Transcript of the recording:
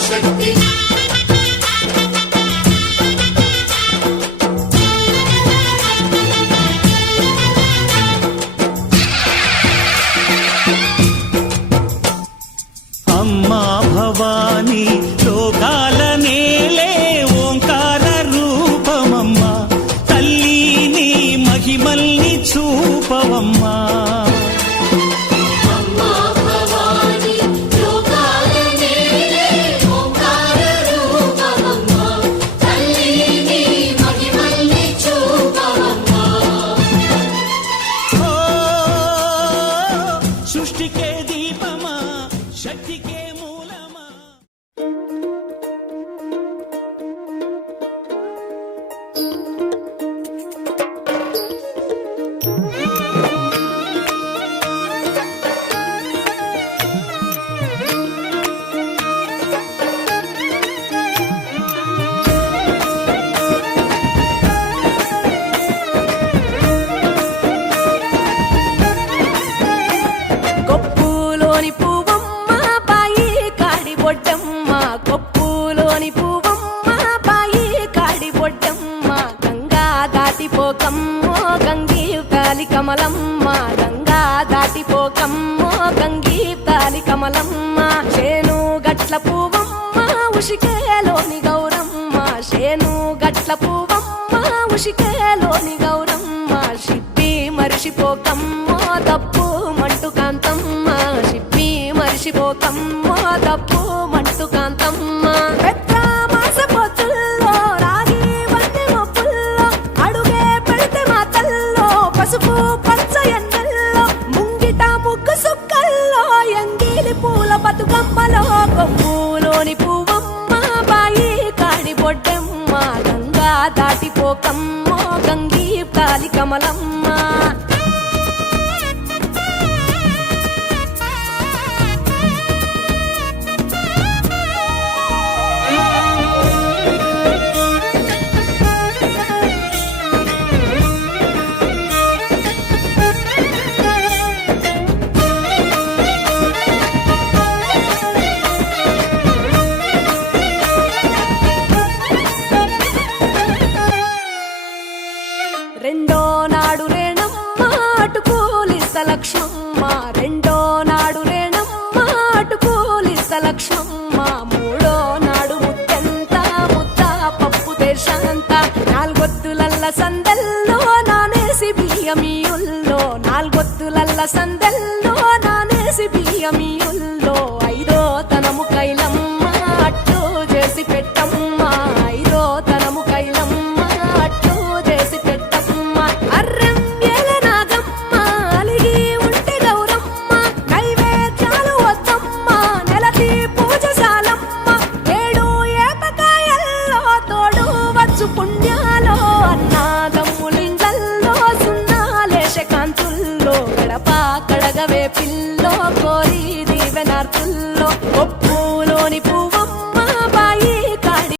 శక్తి అమ్మా భవానీ లోకాల నేలే ఓంకార రూపమమ్మా తల్లి నీ మహిమల్ని చూపవమ్మా సృష్టికే దీపమా శక్తికే మూలమా కొప్పులోని పువ్వమ్మ బాయి కాడి బొడ్డమ్మ కొప్పులోని పువ్వమ్మ బాయి కాడి బొడ్డమ్మ గంగా దాటిపోకమ్మో గంగీ తాలి కమలమ్మ గంగా దాటిపోకమ్మో గంగీ తాలి కమలమ్మ శేను గట్ల పువ్వమ్మ ఉషికేలోని గౌరమ్మ శేను గట్ల పువ్వమ్మ ఉషికేలోని గౌరమ్మ షిప్పి మరిషిపోకమ్మో తప్పు మంటు కాంతమ్మ షిప్పి మరిషిపోకమ్మో తప్పు మంటు కాంతమ్మ పెద్ద మాస పొత్తుల్లో రాగి వంటి మొప్పుల్లో అడుగే పెడితే మాతల్లో పసుపు పచ్చ ఎన్నెల్లో ముంగిట ముగ్గు సుక్కల్లో ఎంగిలి పూల బతుకమ్మలో కొమ్ములోని పువ్వమ్మ బాయి కాడి బొడ్డమ్మ గంగా దాటిపోకమ్మో గంగీ తాలి కమలమ్మ రెండో నాడు రేణమ్మ అటుకూలిస్త లక్ష్మమ్మ రెండో నాడు రేణమ్మ అటుకూలిస్త లక్ష్మమ్మ మూడో నాడు ముత్తెంత ముద్ద పప్పు దేశంత నాలుగొత్తులల్ల సందెల్లో నానేసి బియ్యమియుల్లో నాలుగొత్తులల్ల సందెల్లో నానేసి బియ్యమియుల్లో ఐదో తనము కైలమ్మ అట్టు చేసి పెట్టమ్మ ఐదో తనము కైలమ్మ అట్టు చేసి పెట్టమ్మ అర్రం ఏల నాగమ్మ అలిగి ఉంటే గౌరమ్మ నైవేద్యాలు వద్దమ్మ నెలతి పూజశాలమ్మ ఏడు ఏపకాయల్లో తోడు వచ్చు పుణ్యాలో అన్నాదమ్ములింగల్లో సున్నాలేశ కాంతుల్లో గడప కడగవే పిల్లో కోరి దీవెనార్తుల్లో కొప్పులోని పువ్వు